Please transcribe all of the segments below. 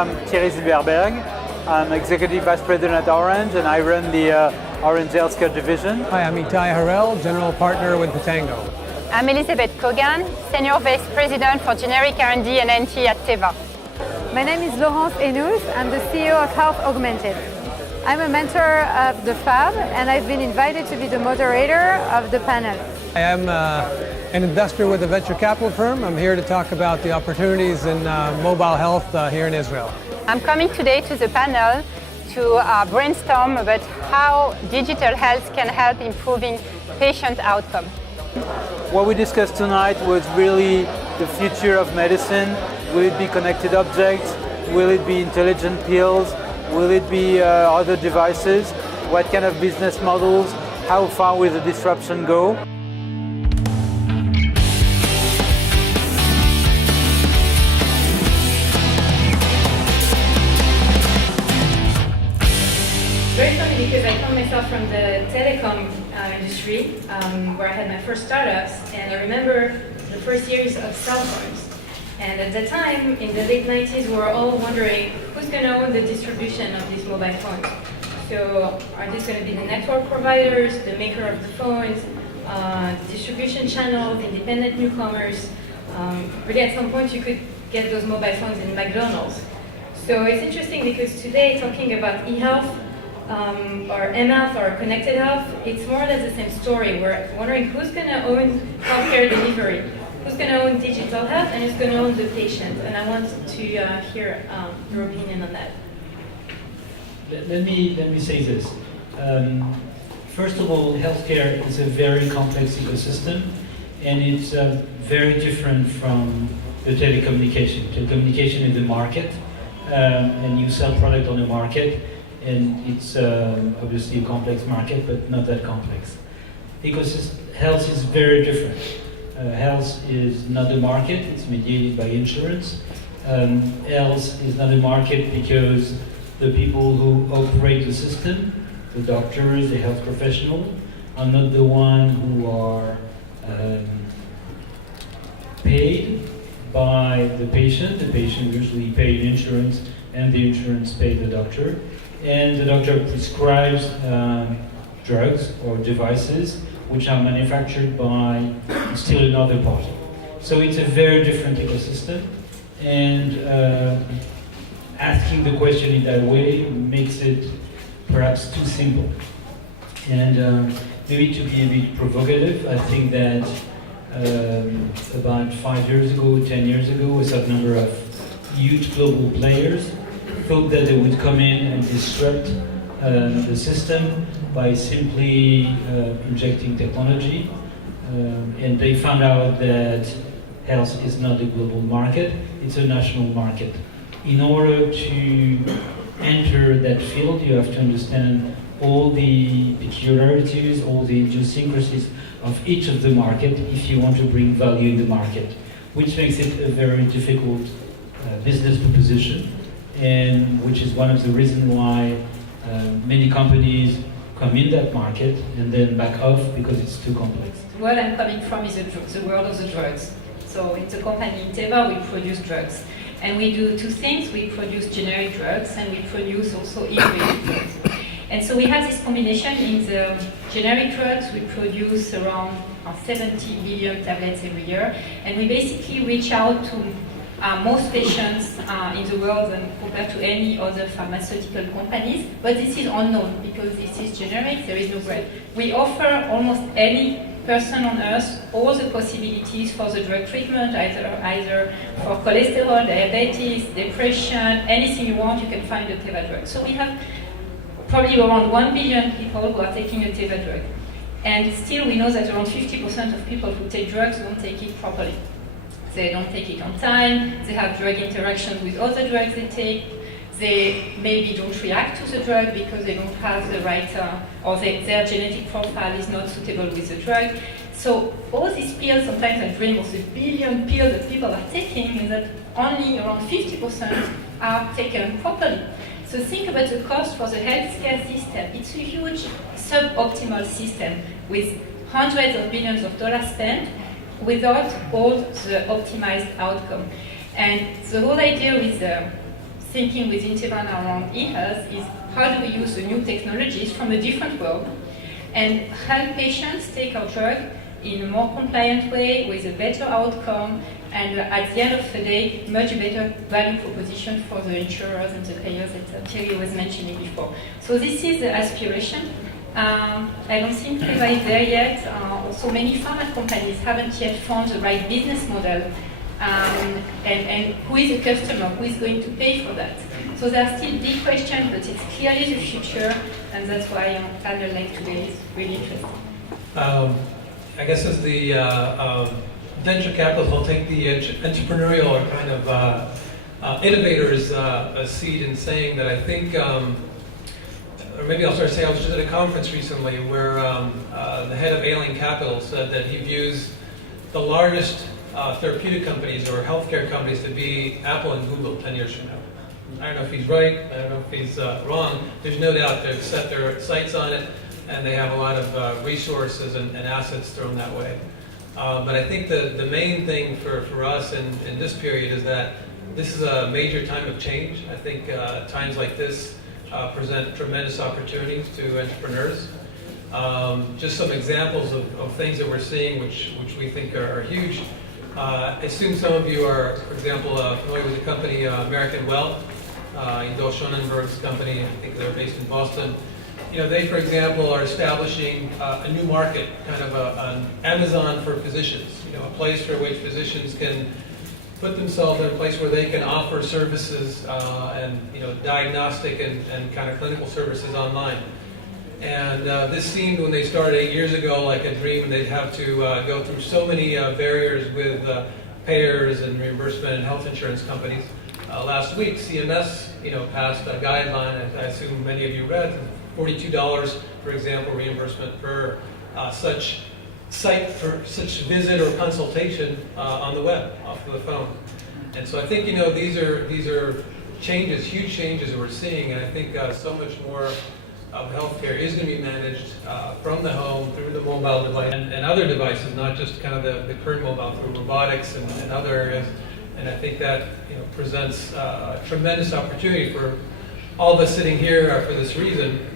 I'm Thierry Zilberberg. I'm Executive Vice President at Orange, and I run the Orange Healthcare Division. Hi, I'm Itai Harel, General Partner with Potango. I'm Elizabeth Kogan, Senior Vice President for Generic R&D and NT at Teva. My name is Laurence Henouz. I'm the CEO of Health Augmented. I'm a mentor of the FAB, and I've been invited to be the moderator of the panel. I am an investor with a venture capital firm. I'm here to talk about the opportunities in mobile health here in Israel. I'm coming today to the panel to brainstorm about how digital health can help improving patient outcome. What we discussed tonight was really the future of medicine. Will it be connected objects? Will it be intelligent pills? Will it be other devices? What kind of business models? How far will the disruption go? Very funny because I come myself from the telecom industry, where I had my first startups, and I remember the first years of cell phones. And at that time, in the late 90s, we were all wondering who's going to own the distribution of these mobile phones. So are these going to be the network providers, the maker of the phones, distribution channels, independent newcomers? Really, at some point, you could get those mobile phones in McDonald's. So it's interesting because today, talking about e-health, or mHealth or connected health, it's more or less the same story. We're wondering who's going to own healthcare delivery, who's going to own digital health, and who's going to own the patient. And I want to hear your opinion on that. Let me say this. First of all, healthcare is a very complex ecosystem, and it's very different from the telecommunication. Telecommunication is the market, and you sell product on the market. And it's obviously a complex market, but not that complex. Health is very different. Health is not a market, it's mediated by insurance. Health is not a market because the people who operate the system, the doctors, the health professionals, are not the ones who are paid by the patient. The patient usually pays insurance, and the insurance pays the doctor. And the doctor prescribes drugs or devices which are manufactured by still another party. So it's a very different ecosystem, and asking the question in that way makes it perhaps too simple. And maybe to be a bit provocative, I think that about 5 years ago, 10 years ago, a certain number of huge global players thought that they would come in and disrupt the system by simply injecting technology, and they found out that health is not a global market, it's a national market. In order to enter that field, you have to understand all the peculiarities, all the idiosyncrasies of each of the market if you want to bring value in the market, which makes it a very difficult business proposition, and which is one of the reasons why many companies come in that market and then back off because it's too complex. Where I'm coming from is the world of the drugs. So in the company in Teva, we produce drugs. And we do two things. We produce generic drugs, and we produce also innovative drugs. And so we have this combination. In the generic drugs, we produce around 70 billion tablets every year. And we basically reach out to most patients in the world and compared to any other pharmaceutical companies, but this is unknown because this is generic, there is no brand. We offer almost any person on earth all the possibilities for the drug treatment, either for cholesterol, diabetes, depression, anything you want, you can find a Teva drug. So we have probably around 1 billion people who are taking a Teva drug. And still we know that around 50% of people who take drugs don't take it properly. They don't take it on time, they have drug interactions with other drugs they take, they maybe don't react to the drug because they don't have the right, or their genetic profile is not suitable with the drug. So all these pills, sometimes I dream of the billion pills that people are taking, and that only around 50% are taken properly. So think about the cost for the healthcare system. It's a huge suboptimal system with hundreds of billions of dollars spent without all the optimized outcome. And the whole idea with the thinking with Intevan around eHealth is how do we use the new technologies from a different world and help patients take our drug in a more compliant way with a better outcome, and at the end of the day, much better value proposition for the insurers and the payers that Thierry was mentioning before. So this is the aspiration. I don't think Teva is there yet. Also, many pharma companies haven't yet found the right business model, and who is the customer, who is going to pay for that. So there are still big questions, but it's clearly the future, and that's why a panel like today is really interesting. I guess as the venture capitalists, I'll take the entrepreneurial or kind of innovators seat in saying that I think, or maybe I'll start saying, I was just at a conference recently where the head of Alien Capital said that he views the largest therapeutic companies or healthcare companies to be Apple and Google 10 years from now. I don't know if he's right, I don't know if he's wrong. There's no doubt they've set their sights on it, and they have a lot of resources and assets thrown that way. But I think the main thing for us in this period is that this is a major time of change. I think times like this present tremendous opportunities to entrepreneurs. Just some examples of things that we're seeing which we think are huge. I assume some of you are, for example, familiar with the company American Well, Indel Schonenberg's company. I think they're based in Boston. You know, they, for example, are establishing a new market, kind of an Amazon for physicians. You know, a place for which physicians can put themselves in a place where they can offer services and diagnostic and kind of clinical services online. And this seemed, when they started 8 years ago, like a dream, and they'd have to go through so many barriers with payers and reimbursement and health insurance companies. Last week, CMS, passed a guideline, I assume many of you read, $42, for example, reimbursement per such site for such visit or consultation on the web, off of the phone. And so I think these are changes, huge changes that we're seeing, and I think so much more of healthcare is going to be managed from the home through the mobile device and other devices, not just kind of the current mobile, through robotics and other areas. And I think that presents a tremendous opportunity for all of us sitting here for this reason.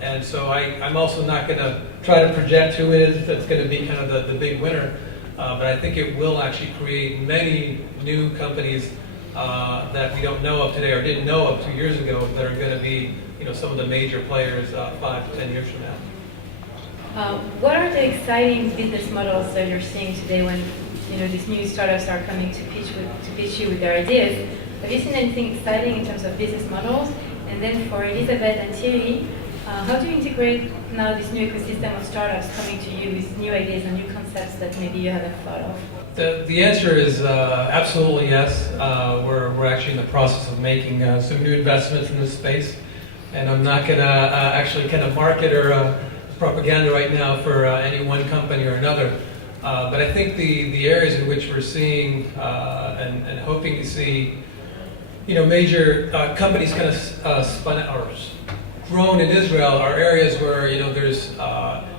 And so I'm also not going to try to project who it is that's going to be kind of the big winner, but I think it will actually create many new companies that we don't know of today or didn't know of 2 years ago that are going to be some of the major players 5 to 10 years from now. What are the exciting business models that you're seeing today when these new startups are coming to pitch you with their ideas? Have you seen anything exciting in terms of business models? And then for Elizabeth and Thierry, how do you integrate now this new ecosystem of startups coming to you with new ideas and new concepts that maybe you haven't thought of? The answer is absolutely yes. We're actually in the process of making some new investments in this space, and I'm not going to actually kind of market or propaganda right now for any one company or another. But I think the areas in which we're seeing and hoping to see major companies kind of spun out or grown in Israel are areas where there's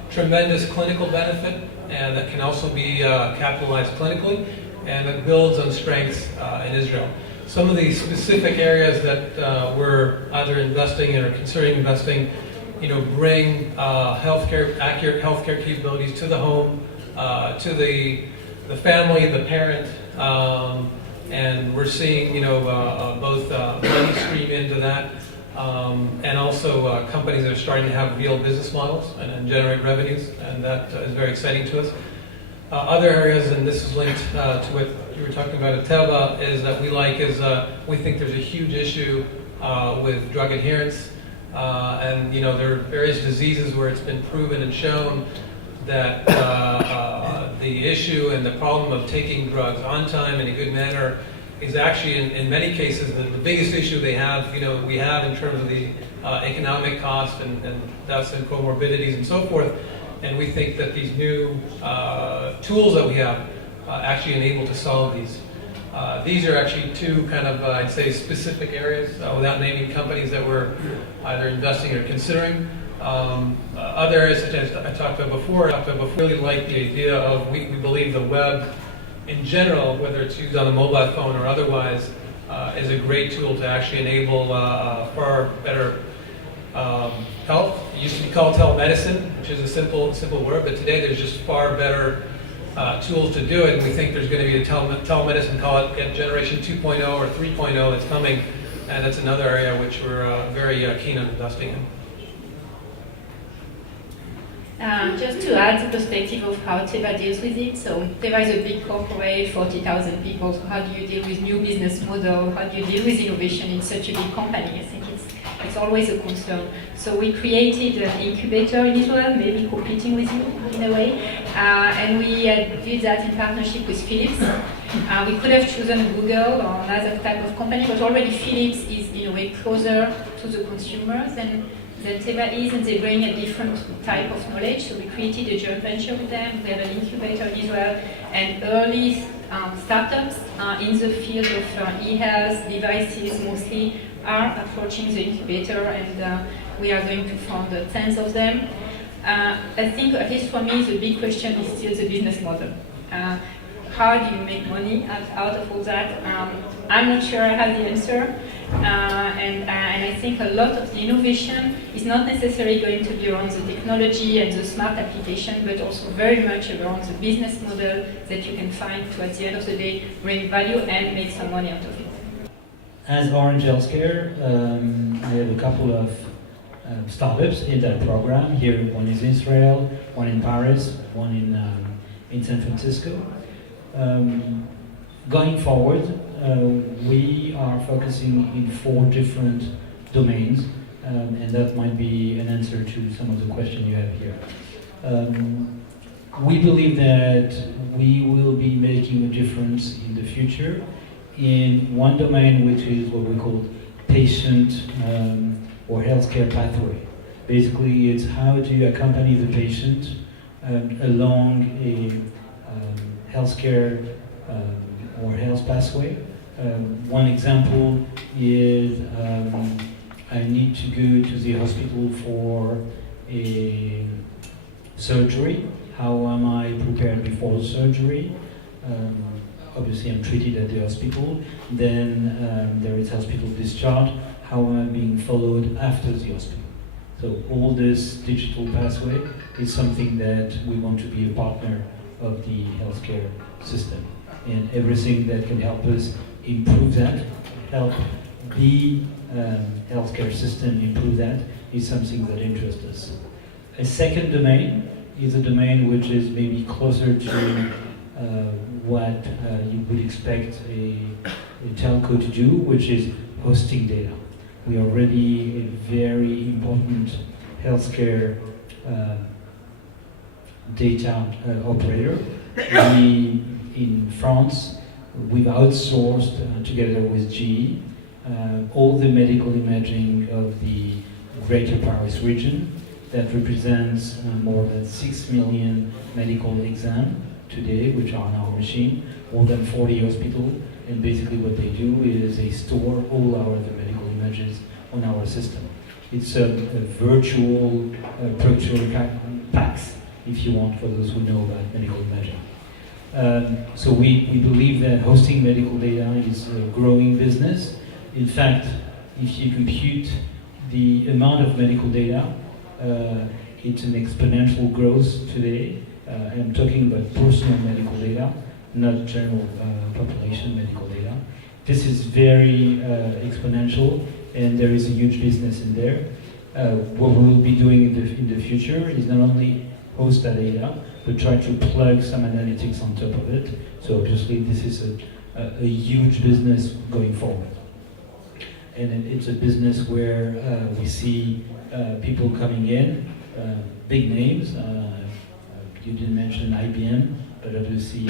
tremendous clinical benefit, and that can also be capitalized clinically, and it builds on strengths in Israel. Some of the specific areas that we're either investing in or considering investing, bring accurate healthcare capabilities to the home, to the family, the parent. And we're seeing, both money stream into that, and also companies that are starting to have real business models and generate revenues, and that is very exciting to us. Other areas, and this is linked to what you were talking about at Teva, is that we think there's a huge issue with drug adherence, and there are various diseases where it's been proven and shown that the issue and the problem of taking drugs on time in a good manner is actually, in many cases, the biggest issue we have in terms of the economic cost and deaths and comorbidities and so forth. And we think that these new tools that we have actually enable to solve these. These are actually two kind of, I'd say, specific areas, without naming companies that we're either investing or considering. Other areas, such as I talked about before, really like the idea of, we believe the web in general, whether it's used on a mobile phone or otherwise, is a great tool to actually enable far better health. It used to be called telemedicine, which is a simple word, but today there's just far better tools to do it. And we think there's going to be a telemedicine, call it generation 2.0 or 3.0 that's coming, and that's another area which we're very keen on investing in. Just to add the perspective of how Teva deals with it. So Teva is a big corporate, 40,000 people. So how do you deal with new business model? How do you deal with innovation in such a big company? I think it's always a concern. So we created an incubator in Israel, maybe competing with you in a way. And we did that in partnership with Philips. We could have chosen Google or another type of company, but already Philips is in a way closer to the consumers than Teva is, and they bring a different type of knowledge. So we created a joint venture with them. We have an incubator in Israel, and early startups in the field of e-health devices mostly are approaching the incubator, and we are going to fund tens of them. I think, at least for me, the big question is still the business model. How do you make money out of all that? I'm not sure I have the answer. And I think a lot of the innovation is not necessarily going to be around the technology and the smart application, but also very much around the business model that you can find to, at the end of the day, bring value and make some money out of it. As Orange Healthcare, I have a couple of startups in that program. Here, one is in Israel, one in Paris, one in San Francisco. Going forward, we are focusing in 4 different domains, and that might be an answer to some of the questions you have here. We believe that we will be making a difference in the future in one domain, which is what we call patient or healthcare pathway. Basically, it's how do you accompany the patient along a healthcare or health pathway. One example is I need to go to the hospital for a surgery. How am I prepared before the surgery? Obviously, I'm treated at the hospital. Then there is hospital discharge. How am I being followed after the hospital? So all this digital pathway is something that we want to be a partner of the healthcare system. And everything that can help us improve that, help the healthcare system improve that, is something that interests us. A second domain is a domain which is maybe closer to what you would expect a telco to do, which is hosting data. We are already a very important healthcare data operator. We, in France, we've outsourced together with GE all the medical imaging of the Greater Paris region. That represents more than 6 million medical exams today, which are on our machine, more than 40 hospitals, and basically what they do is they store all our other medical images on our system. It's a virtual PACS, if you want, for those who know about medical imaging. So we believe that hosting medical data is a growing business. In fact, if you compute the amount of medical data, it's an exponential growth today. I'm talking about personal medical data, not general population medical data. This is very exponential, and there is a huge business in there. What we will be doing in the future is not only host that data, but try to plug some analytics on top of it. So obviously this is a huge business going forward. And it's a business where we see people coming in, big names. You didn't mention IBM, but obviously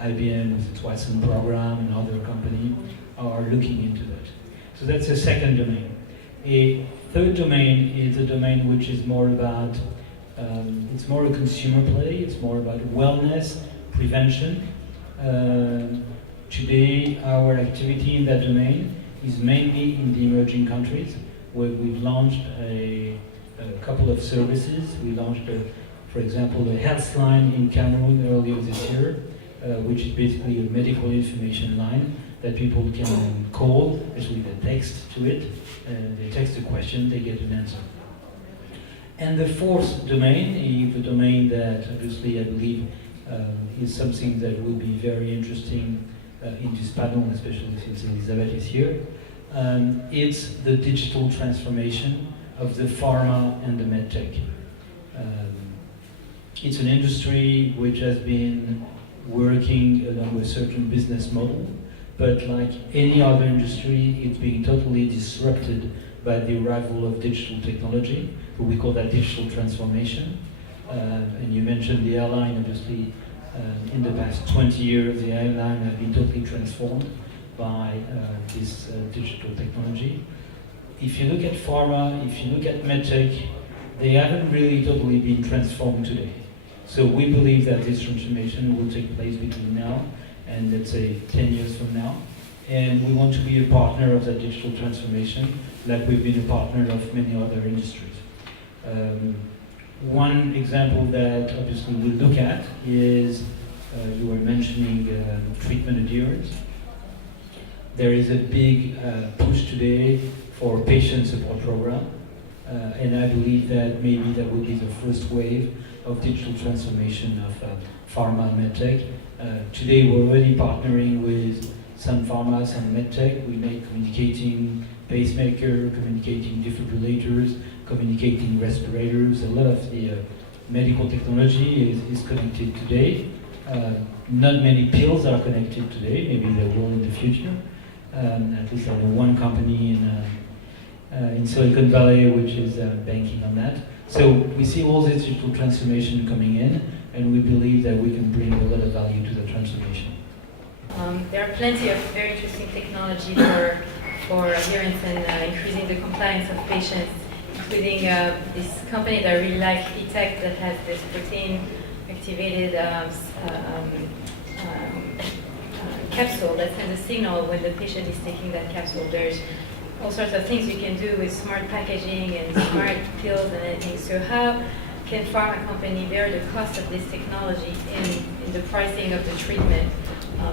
IBM with its Watson program and other companies are looking into that. So that's a second domain. A third domain is a domain which is more about, it's more a consumer play, it's more about wellness, prevention. Today, our activity in that domain is mainly in the emerging countries, where we've launched a couple of services. We launched, for example, a health line in Cameroon earlier this year, which is basically a medical information line that people can call, actually they text to it, they text a question, they get an answer. And the fourth domain is the domain that obviously I believe is something that will be very interesting in this panel, especially since Elisabeth is here. It's the digital transformation of the pharma and the medtech. It's an industry which has been working along a certain business model, but like any other industry, it's being totally disrupted by the arrival of digital technology. We call that digital transformation. And you mentioned the airline, obviously, in the past 20 years, the airline have been totally transformed by this digital technology. If you look at pharma, if you look at medtech, they haven't really totally been transformed today. So we believe that this transformation will take place between now and let's say 10 years from now. And we want to be a partner of that digital transformation, like we've been a partner of many other industries. One example that obviously we'll look at is, you were mentioning treatment adherence. There is a big push today for patient support program, and I believe that maybe that will be the first wave of digital transformation of pharma and medtech. Today we're already partnering with some pharma, some medtech. We make communicating pacemaker, communicating defibrillators, communicating respirators. A lot of the medical technology is connected today. Not many pills are connected today, maybe they will in the future. At least I know one company in Silicon Valley which is banking on that. So we see all this digital transformation coming in, and we believe that we can bring a lot of value to the transformation. There are plenty of very interesting technology for adherence and increasing the compliance of patients, including this company that I really like, eTech, that has this protein-activated capsule that sends a signal when the patient is taking that capsule. There's all sorts of things you can do with smart packaging and smart pills and anything. So how can pharma company bear the cost of this technology in the pricing of the treatment,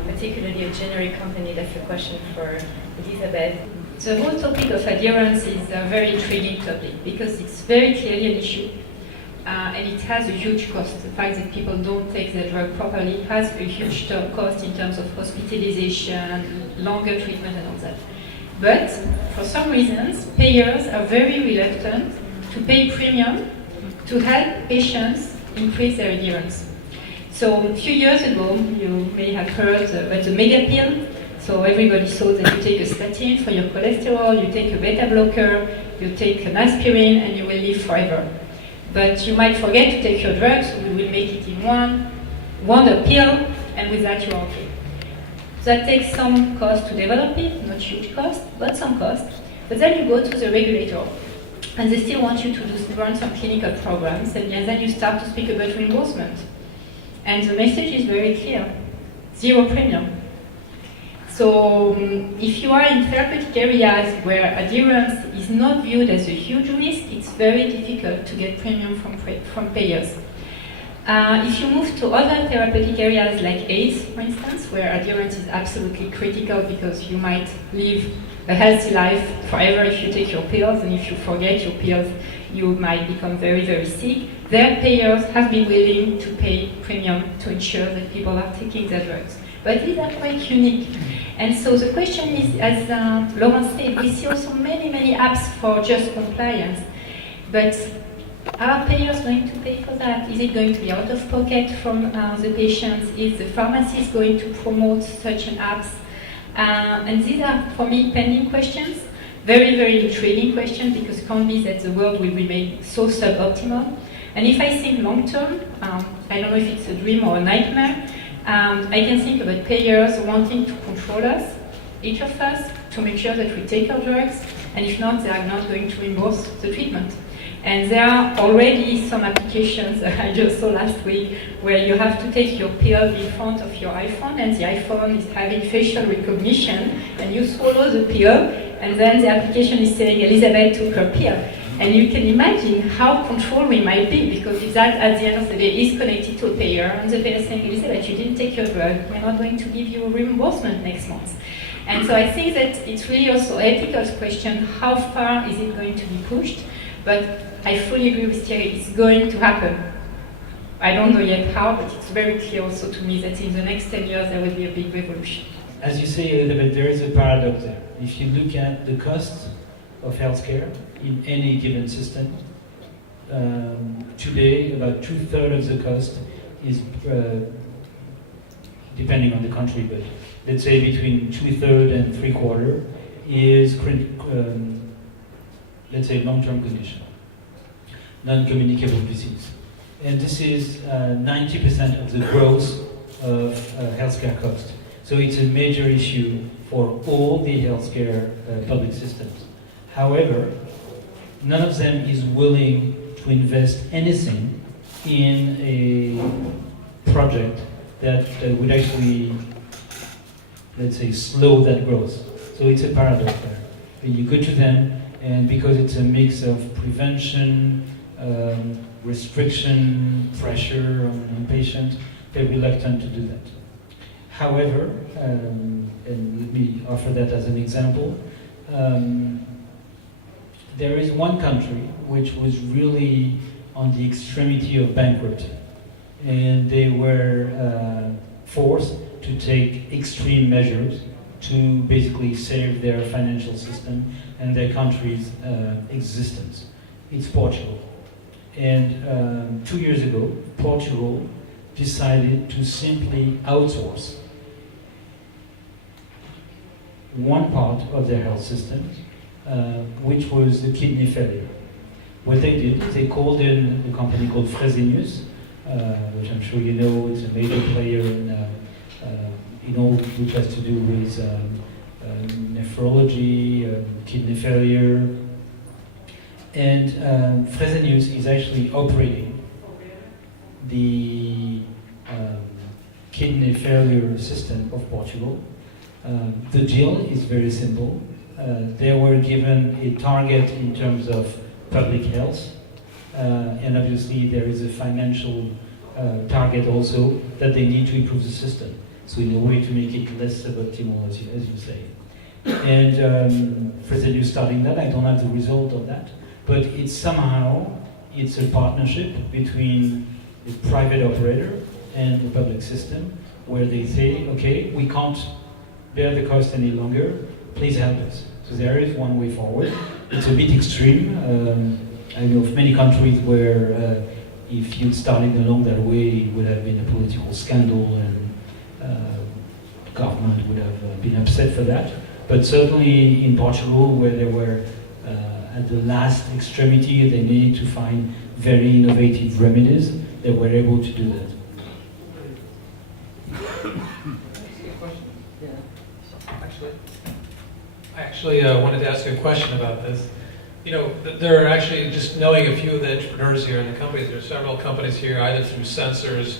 particularly a generic company? That's a question for Elisabeth. The whole topic of adherence is a very intriguing topic because it's very clearly an issue. And it has a huge cost. The fact that people don't take the drug properly has a huge cost in terms of hospitalization, longer treatment and all that. But for some reasons, payers are very reluctant to pay premium to help patients increase their adherence. So a few years ago, you may have heard about the mega pill. So everybody saw that you take a statin for your cholesterol, you take a beta blocker, you take an aspirin, and you will live forever. But you might forget to take your drugs, so we will make it in one wonder pill, and with that you are okay. That takes some cost to develop it, not huge cost, but some cost. But then you go to the regulator, and they still want you to run some clinical programs, and then you start to speak about reimbursement. And the message is very clear: zero premium. So if you are in therapeutic areas where adherence is not viewed as a huge risk, it's very difficult to get premium from payers. If you move to other therapeutic areas like AIDS, for instance, where adherence is absolutely critical because you might live a healthy life forever if you take your pills, and if you forget your pills, you might become very, very sick. Their payers have been willing to pay premium to ensure that people are taking their drugs. But these are quite unique. And so the question is, as Laurent said, we see also many, many apps for just compliance. But are payers going to pay for that? Is it going to be out of pocket from the patients? Is the pharmacist going to promote such an apps? And these are, for me, pending questions. Very, very intriguing questions, because it can't be that the world will remain so suboptimal. And if I think long term, I don't know if it's a dream or a nightmare, I can think about payers wanting to control us, each of us, to make sure that we take our drugs, and if not, they are not going to reimburse the treatment. And there are already some applications that I just saw last week where you have to take your pill in front of your iPhone, and the iPhone is having facial recognition, and you swallow the pill, and then the application is saying Elisabeth took her pill. And you can imagine how controlled we might be, because if that at the end of the day is connected to a payer, and the payer is saying, Elisabeth, you didn't take your drug, we're not going to give you a reimbursement next month. And so I think that it's really also ethical question, how far is it going to be pushed? But I fully agree with Thierry, it's going to happen. I don't know yet how, but it's very clear also to me that in the next 10 years there will be a big revolution. As you say, Elizabeth, there is a paradox there. If you look at the cost of healthcare in any given system, today about 2/3 of the cost is, depending on the country, but let's say between 2/3 and 3/4 is, let's say, long-term condition, non-communicable disease. And this is 90% of the growth of healthcare cost. So it's a major issue for all the healthcare public systems. However, none of them is willing to invest anything in a project that would actually, let's say, slow that growth. So it's a paradox there. And you go to them, and because it's a mix of prevention, restriction, pressure on patients, they're reluctant to do that. However, and let me offer that as an example, there is one country which was really on the extremity of bankruptcy, and they were forced to take extreme measures to basically save their financial system and their country's existence. It's Portugal. And 2 years ago, Portugal decided to simply outsource one part of their health system, which was the kidney failure. What they did, they called in a company called Fresenius, which I'm sure you know, it's a major player in all which has to do with nephrology, kidney failure. And Fresenius is actually operating the kidney failure system of Portugal. The deal is very simple. They were given a target in terms of public health, and obviously there is a financial target also that they need to improve the system. So in a way to make it less suboptimal, as you say. And Fresenius starting that, I don't have the result of that, but it's a partnership between the private operator and the public system, where they say, okay, we can't bear the cost any longer, please help us. So there is one way forward. It's a bit extreme. I know of many countries where if you'd started along that way, it would have been a political scandal and government would have been upset for that. But certainly in Portugal, where they were at the last extremity, they needed to find very innovative remedies, they were able to do that. I actually wanted to ask you a question about this. You know, there are actually, just knowing a few of the entrepreneurs here in the companies, there are several companies here, either through sensors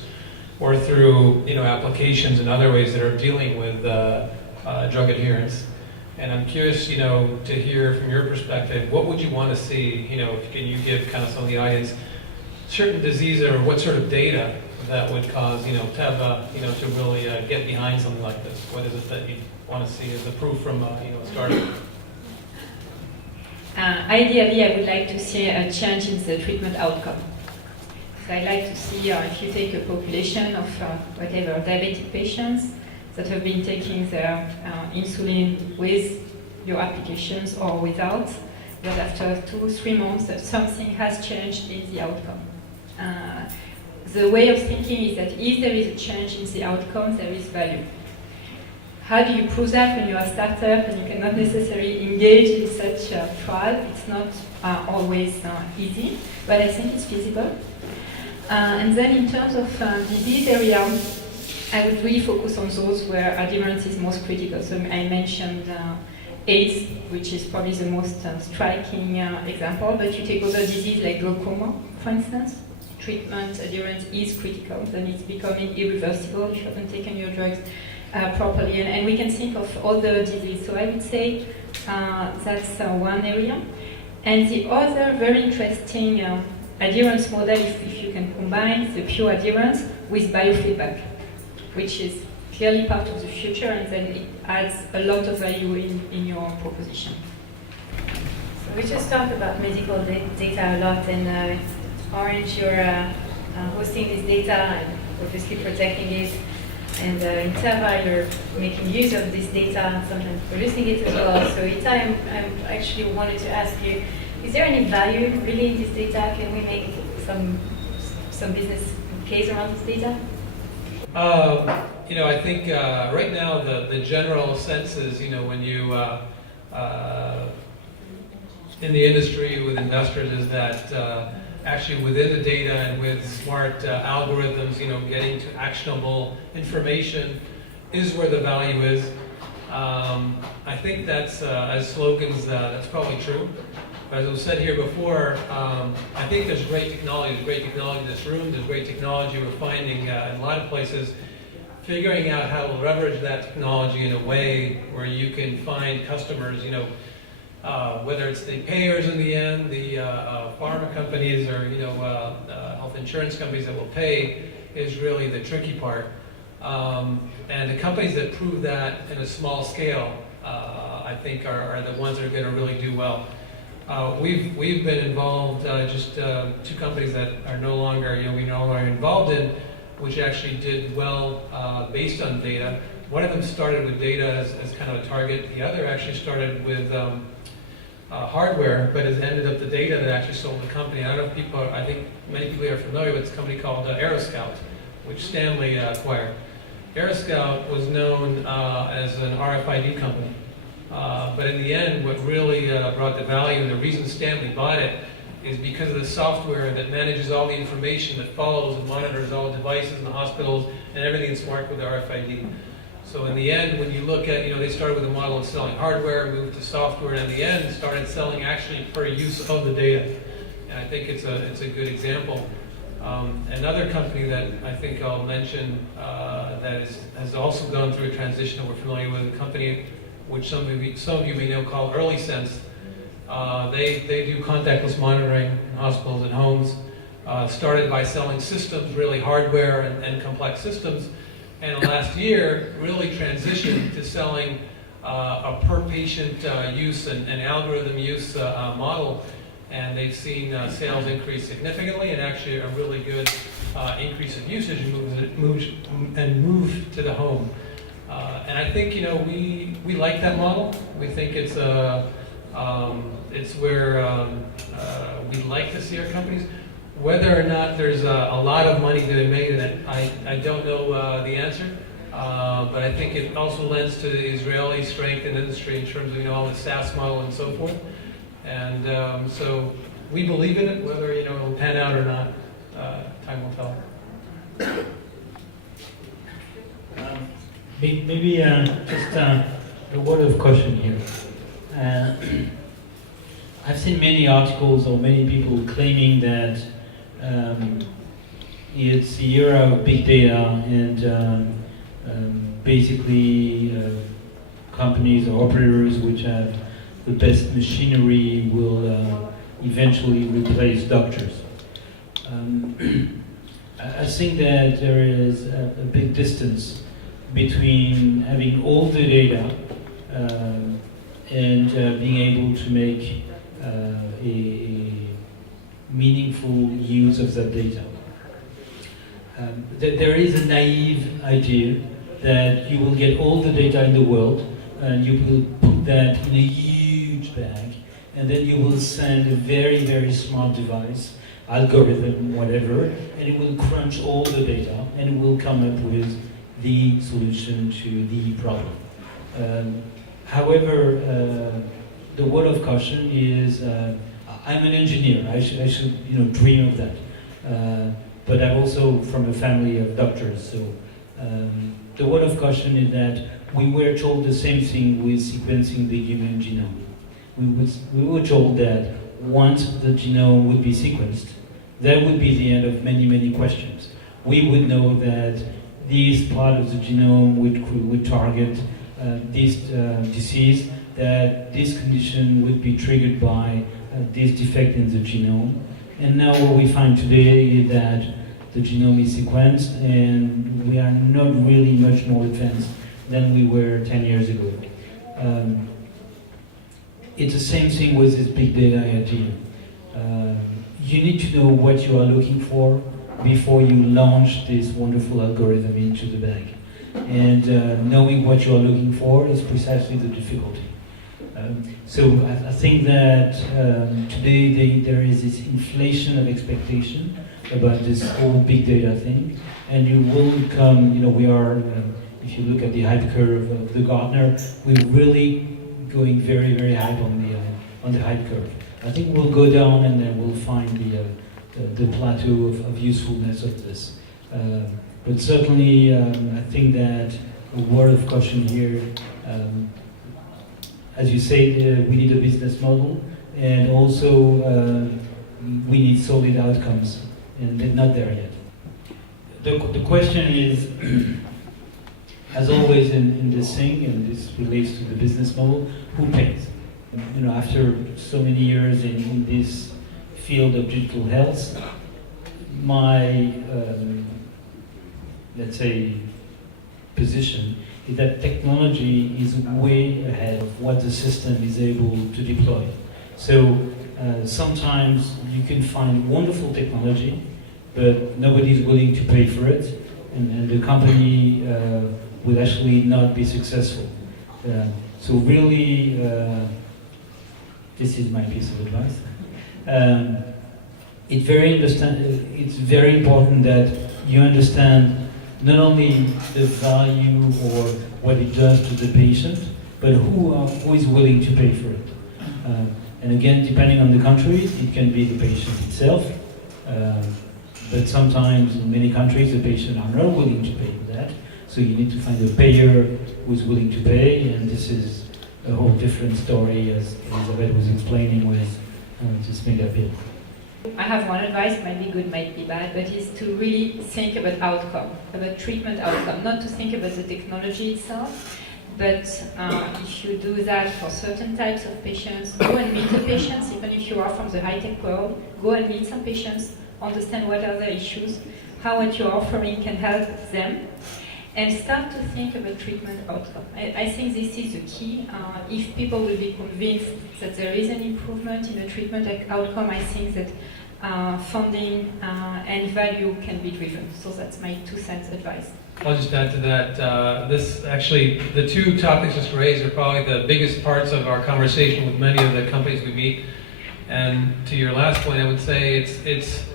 or through, you know, applications and other ways that are dealing with drug adherence. And I'm curious, you know, to hear from your perspective, what would you want to see, you know, can you give kind of some of the audience certain disease or what sort of data that would cause, you know, to have, you know, to really get behind something like this? What is it that you want to see as a proof from, you know, a startup? Ideally, I would like to see a change in the treatment outcome. So I'd like to see if you take a population of whatever, diabetic patients that have been taking their insulin with your applications or without, but after 2-3 months that something has changed in the outcome. The way of thinking is that if there is a change in the outcome, there is value. How do you prove that when you are a startup and you cannot necessarily engage in such a trial? It's not always easy, but I think it's feasible. And then in terms of disease area, I would really focus on those where adherence is most critical. So I mentioned AIDS, which is probably the most striking example, but you take other diseases like glaucoma, for instance, treatment adherence is critical, then it's becoming irreversible if you haven't taken your drugs properly, and we can think of other diseases. So I would say that's one area. And the other very interesting adherence model, if you can combine the pure adherence with biofeedback, which is clearly part of the future, and then adds a lot of value in your proposition. So we just talked about medical data a lot, and Orange, you're hosting this data and obviously protecting it. And in Teva, you're making use of this data and sometimes producing it as well. So Ita, I actually wanted to ask you, is there any value really in this data? Can we make some business case around this data? I think right now the general sense is, when you in the industry with investors is that actually within the data and with smart algorithms, getting to actionable information is where the value is. I think that's, as slogans, that's probably true. But as was said here before, I think there's great technology. There's great technology in this room. There's great technology we're finding in a lot of places. Figuring out how to leverage that technology in a way where you can find customers, whether it's the payers in the end, the pharma companies, or health insurance companies that will pay, is really the tricky part. And the companies that prove that in a small scale, I think, are the ones that are going to really do well. We've been involved, just 2 companies that are no longer, we no longer involved in, which actually did well based on data. One of them started with data as kind of a target. The other actually started with hardware, but has ended up the data that actually sold the company. I don't know if I think many people are familiar with this company called Aeroscout, which Stanley acquired. Aeroscout was known as an RFID company. But in the end, what really brought the value, and the reason Stanley bought it, is because of the software that manages all the information that follows and monitors all the devices in the hospitals and everything that's marked with RFID. So in the end, when you look at, they started with a model of selling hardware, moved to software, and in the end started selling actually for use of the data. And I think it's a good example. Another company that I think I'll mention that has also gone through a transition that we're familiar with, a company which some of you may know called EarlySense. They do contactless monitoring in hospitals and homes. Started by selling systems, really hardware and complex systems, and last year really transitioned to selling a per patient use and algorithm use model, and they've seen sales increase significantly and actually a really good increase of usage and move to the home. And I think we like that model. We think it's where we'd like to see our companies. Whether or not there's a lot of money to be made in it, I don't know the answer. But I think it also lends to the Israeli strength in industry in terms of all the SaaS model and so forth. And so we believe in it. Whether it'll pan out or not, time will tell. Maybe just a word of caution here. I've seen many articles or many people claiming that it's the era of big data and basically companies or operators which have the best machinery will eventually replace doctors. I think that there is a big distance between having all the data and being able to make a meaningful use of that data. There is a naive idea that you will get all the data in the world and you will put that in a huge bag, and then you will send a very, very smart device, algorithm, whatever, and it will crunch all the data and it will come up with the solution to the problem. However, the word of caution is, I'm an engineer, I should dream of that. But I'm also from a family of doctors, so the word of caution is that we were told the same thing with sequencing the human genome. We were told that once the genome would be sequenced, that would be the end of many, many questions. We would know that this part of the genome would target this disease, that this condition would be triggered by this defect in the genome. And now what we find today is that the genome is sequenced and we are not really much more advanced than we were 10 years ago. It's the same thing with this big data idea. You need to know what you are looking for before you launch this wonderful algorithm into the bag. And knowing what you are looking for is precisely the difficulty. So I think that today there is this inflation of expectation about this whole big data thing, and you will come, we are, if you look at the hype curve of the Gartner, we're really going very, very high on the hype curve. I think we'll go down and then we'll find the plateau of usefulness of this. But certainly, I think that a word of caution here, as you said, we need a business model, and also we need solid outcomes, and they're not there yet. The question is, as always in this thing, and this relates to the business model, who pays? After so many years in this field of digital health, my, let's say, position is that technology is way ahead of what the system is able to deploy. So sometimes you can find wonderful technology, but nobody is willing to pay for it, and the company will actually not be successful. So really, this is my piece of advice. It's very important that you understand not only the value or what it does to the patient, but who is willing to pay for it. And again, depending on the country, it can be the patient itself, but sometimes in many countries the patients are not willing to pay for that. So you need to find a payer who is willing to pay, and this is a whole different story, as Elizabeth was explaining with this mega bill. I have one advice, might be good, might be bad, but is to really think about outcome, about treatment outcome, not to think about the technology itself, but if you do that for certain types of patients, go and meet the patients, even if you are from the high-tech world, go and meet some patients, understand what are their issues, how what you're offering can help them, and start to think about treatment outcome. I think this is the key. If people will be convinced that there is an improvement in the treatment outcome, I think that funding and value can be driven. So that's my 2 cents advice. I'll just add to that. This actually, the two topics just raised are probably the biggest parts of our conversation with many of the companies we meet. And to your last point, I would say it's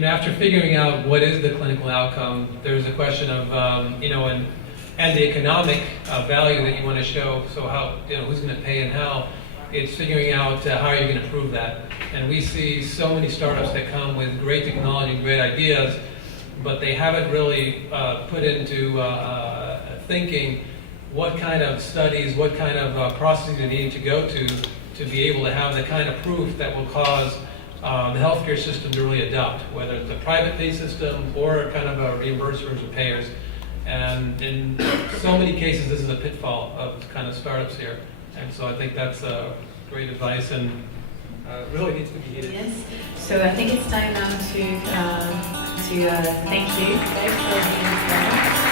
after figuring out what is the clinical outcome, there's a question of and the economic value that you want to show. So how who's going to pay and how. It's figuring out how you're going to prove that. And we see so many startups that come with great technology and great ideas, but they haven't really put into thinking what kind of studies, what kind of processes they need to go to be able to have the kind of proof that will cause the healthcare system to really adopt, whether it's a private pay system or kind of a reimbursers or payers. And in so many cases, this is a pitfall of kind of startups here. And so I think that's great advice and really needs to be heeded. Yes. So I think it's time now to thank you, Greg, for being here.